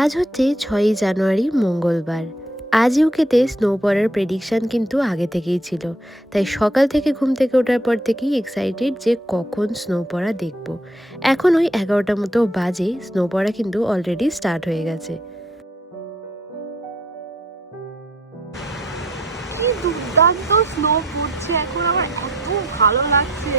আজ হচ্ছে 6ই জানুয়ারি মঙ্গলবার। আজ ইউকেতে স্নো পড়ার প্রেডিকশন কিন্তু আগে থেকেই ছিল, তাই সকাল থেকে ঘুম থেকে ওঠার পর থেকেই এক্সাইটেড যে কখন স্নো পড়া দেখব। এখন ওই 11টা মতো বাজে, স্নো পড়া কিন্তু অলরেডি স্টার্ট হয়ে গেছে। দুর্দান্ত স্নো পড়ছে এখন, আমার কত ভালো লাগছে।